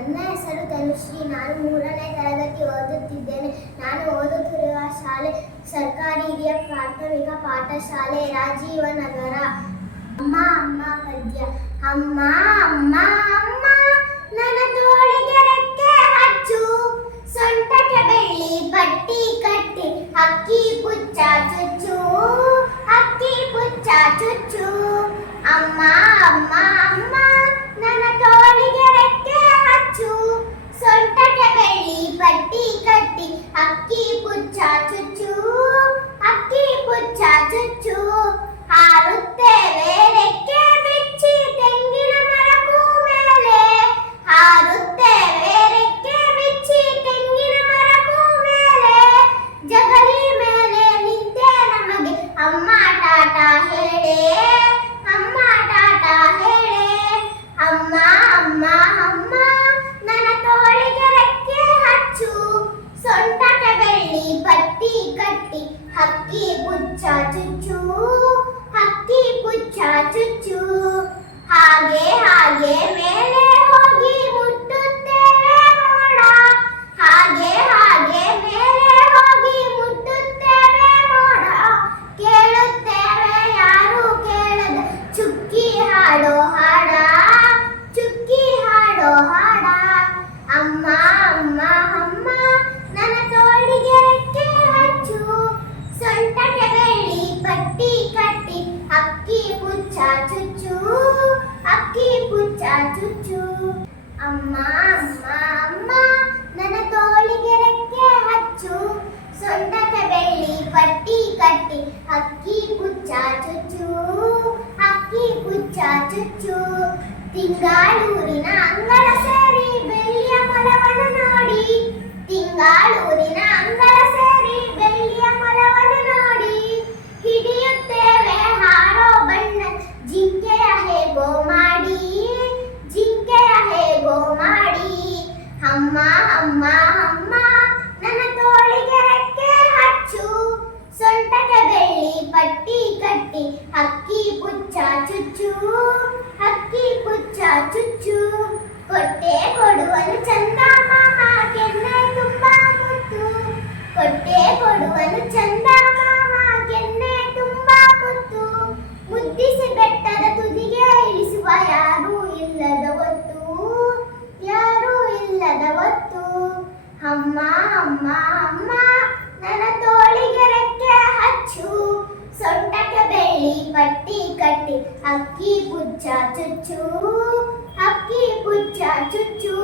ನನ್ನ ಹೆಸರು ತನುಶ್ರೀ. ನಾನು ಮೂರನೇ ತರಗತಿ ಓದುತ್ತಿದ್ದೇನೆ. ನಾನು ಓದುತ್ತಿರುವ ಶಾಲೆ ಸರ್ಕಾರಿ ಹಿರಿಯ ಪ್ರಾಥಮಿಕ ಪಾಠಶಾಲೆ ರಾಜೀವನಗರ. ಅಮ್ಮ ಅಮ್ಮ ಪದ್ಯ. ಅಮ್ಮ ಅಮ್ಮ ಅಮ್ಮ ಅಮ್ಮ ಅಮ್ಮ ಅಮ್ಮ, ನನ್ನ ತೋಳಿಗೆ ರೆಕ್ಕೆ ಹಚ್ಚು. ಸೊಂಟದ ಬೆಳ್ಳಿ ಪಟ್ಟಿ ಕಟ್ಟಿ, ಅಕ್ಕಿ ಕುಚ್ಚ ಚುಚ್ಚು, ಅಕ್ಕಿ ಕುಚ್ಚ ಚುಚ್ಚು. ತಿಂಗಾಳೂರಿನ ಅಂಗಳ ಸೇರಿ ಬೆಳ್ಳಿಯ ಮರವನ್ನು ನೋಡಿ, ತಿಂಗಾಳೂರಿನ ಅಕ್ಕಿ ಪುಚ್ಚ ಚುಚ್ಚು ಅಕ್ಕಿ ಪುಚ್ಚ ಚುಚ್ಚು. ಕೊಟ್ಟೆ ಕೊಡುವನು ಚಂದ ಮಾಮ ಕೆನ್ನೆ ತುಂಬಾ ಮುತ್ತು. ಕೊಟ್ಟೆ ಕೊಡುವನು ಚಂದ ಮಾಮ ಕೆನ್ನೆ ತುಂಬಾ ಮುತ್ತು. ಮುದ್ದಿಸಿ ಬೆಟ್ಟದ ತುದಿಗೆ ಇಳಿಸುವ ಯಾರೂ ಇಲ್ಲದ ಹೊತ್ತು. ಯಾರೂ ಇಲ್ಲದ ಹೊತ್ತು. ಅಮ್ಮ ಅಮ್ಮ ಅಮ್ಮ. ಪಟ್ಟಿ ಕಟ್ಟಿ ಅಕ್ಕಿ ಪುಚ್ಚ ಚುಚ್ಚು ಅಕ್ಕಿ ಪುಚ್ಚ ಚುಚ್ಚು